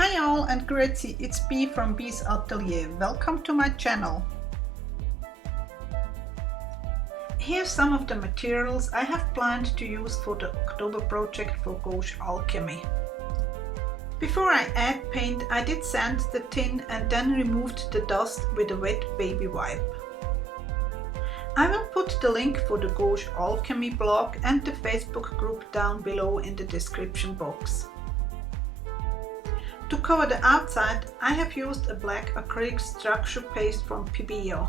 Hi all and grazie, it's Bee from Bee's Atelier. Welcome to my channel. Here's some of the materials I have planned to use for the Oktoberprojekt von Gauche Alchemy. Before I add paint, I did sand the tin and then removed the dust with a wet baby wipe. I will put the link for the Gauche Alchemy blog and the Facebook group down below in the description box. To cover the outside, I have used a black acrylic structure paste from Papieren.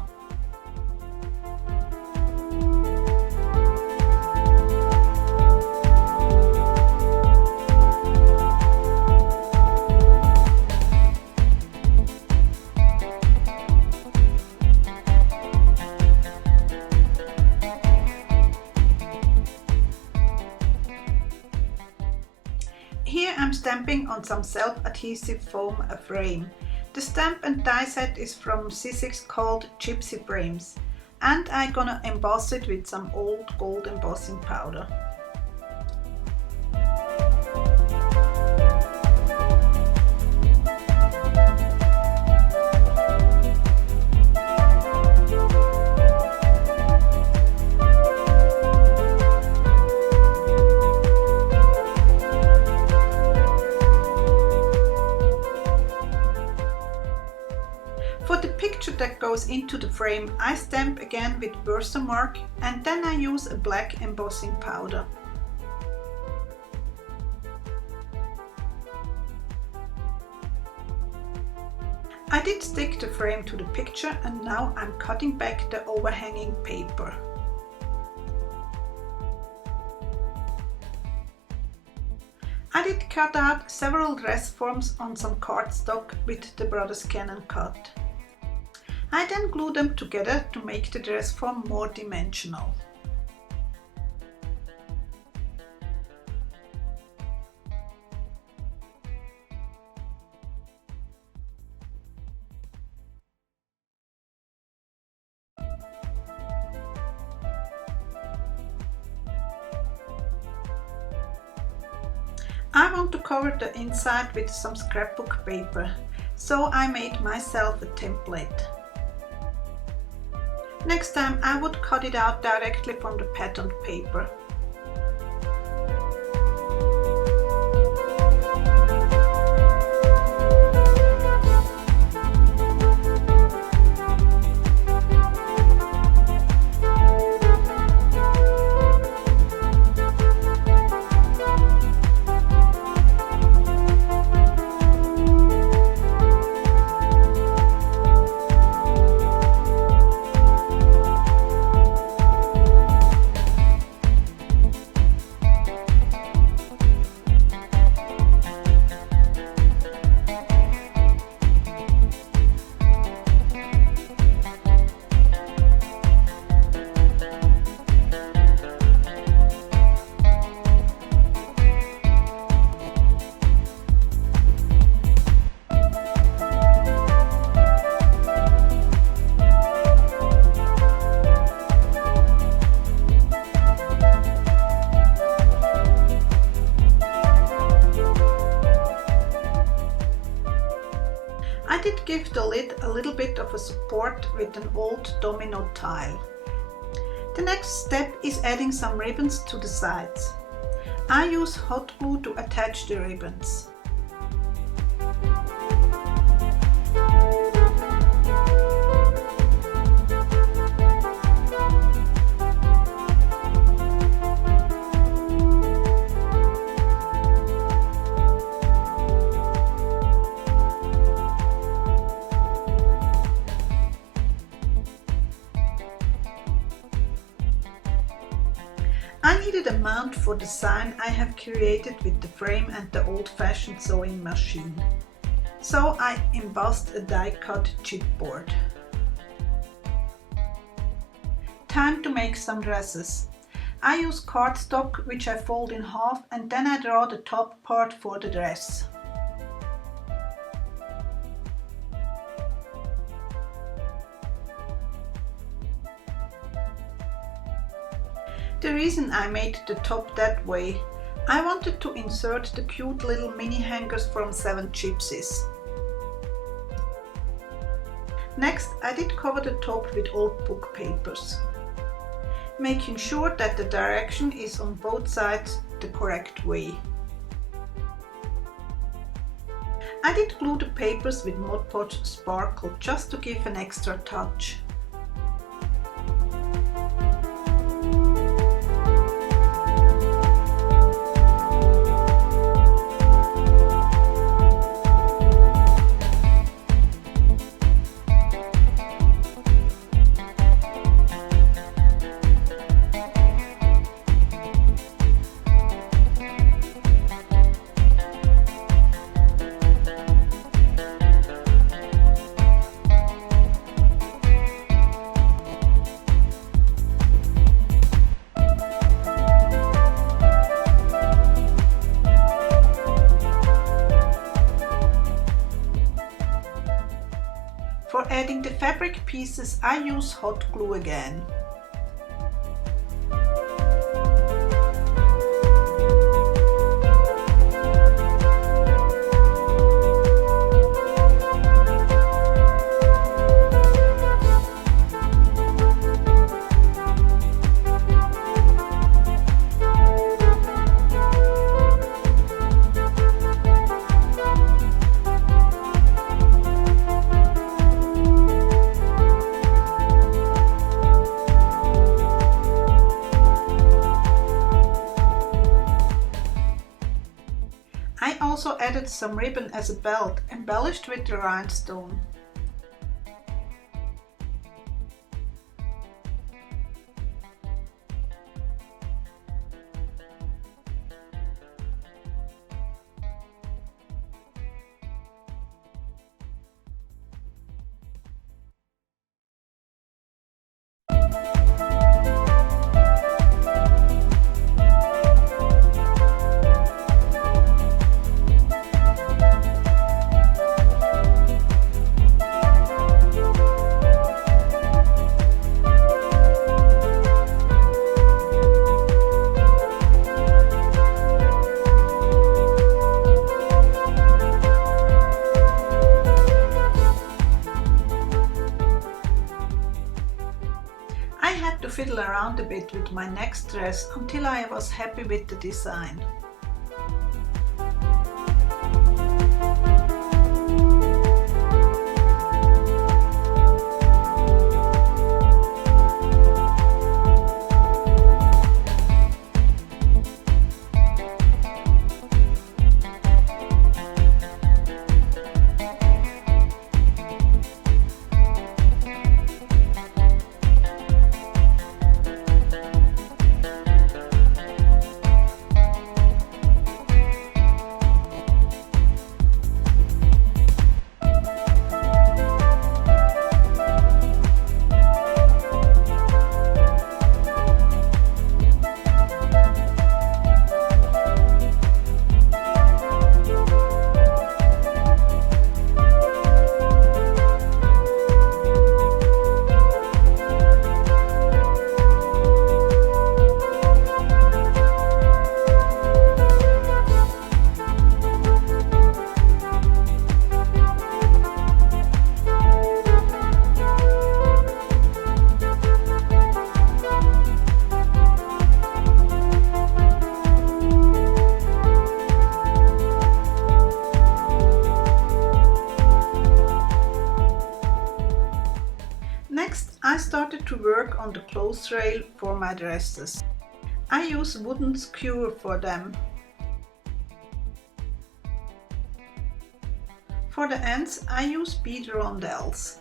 Here I'm stamping on some self-adhesive foam a frame. The stamp and die set is from Sizzix called Gypsy Frames, and I'm gonna emboss it with some old gold embossing powder. For the picture that goes into the frame, I stamp again with Versamark and then I use a black embossing powder. I did stick the frame to the picture and now I'm cutting back the overhanging paper. I did cut out several dress forms on some cardstock with the Brothers Cannon cut. I then glue them together to make the dress form more dimensional. I want to cover the inside with some scrapbook paper, so I made myself a template. Next time I would cut it out directly from the patterned paper. I did give the lid a little bit of a support with an old domino tile. The next step is adding some ribbons to the sides. I use hot glue to attach the ribbons. I needed a mount for the sign I have created with the frame and the old-fashioned sewing machine. So I embossed a die-cut chipboard. Time to make some dresses. I use cardstock which I fold in half and then I draw the top part for the dress. The reason I made the top that way, I wanted to insert the cute little mini hangers from Seven Gypsies. Next, I did cover the top with old book papers, making sure that the direction is on both sides the correct way. I did glue the papers with Mod Podge Sparkle just to give an extra touch. For adding the fabric pieces, I use hot glue again. I also added some ribbon as a belt, embellished with the rhinestone. I had to fiddle around a bit with my next dress until I was happy with the design. I started to work on the clothes rail for my dresses. I use wooden skewer for them. For the ends I use bead rondelles.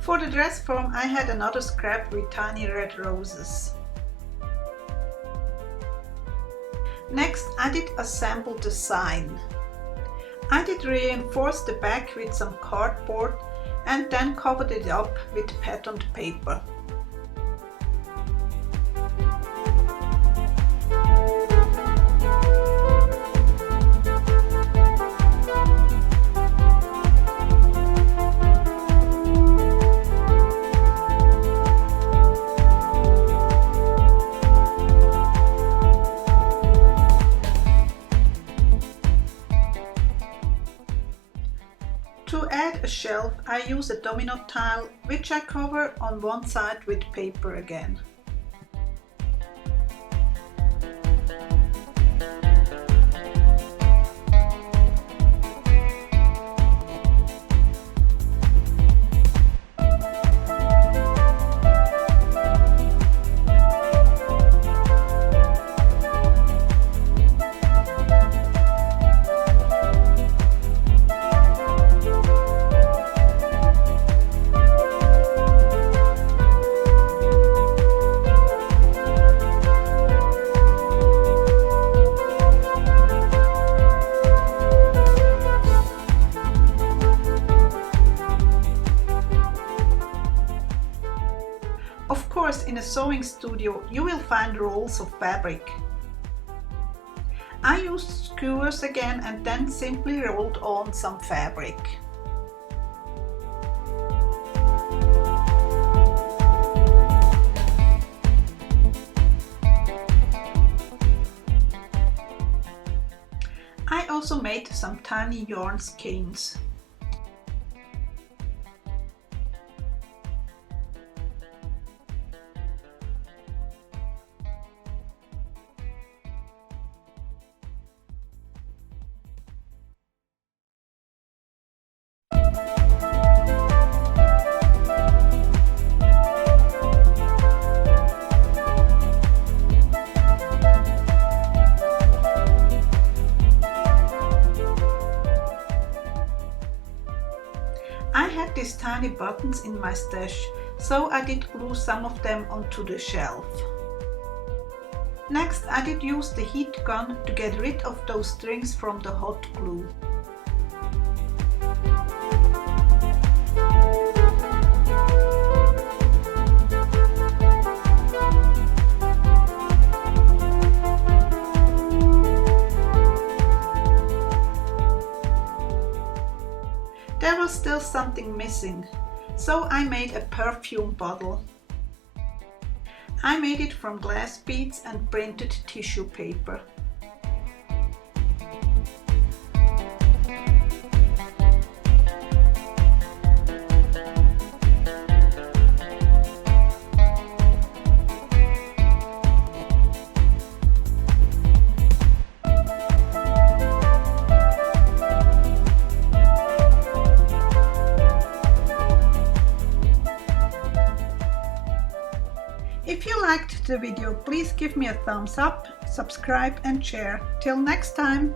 For the dress form I had another scrap with tiny red roses. Next I did assemble the sign. I did reinforce the back with some cardboard and then covered it up with patterned paper. shelf I use a domino tile which I cover on one side with paper again. Of course, in a sewing studio you will find rolls of fabric. I used skewers again and then simply rolled on some fabric. I also made some tiny yarn skeins. I had these tiny buttons in my stash, so I did glue some of them onto the shelf. Next, I did use the heat gun to get rid of those strings from the hot glue. There was still something missing, so I made a perfume bottle. I made it from glass beads and printed tissue paper. If you liked the video, please give me a thumbs up, subscribe and share. Till next time!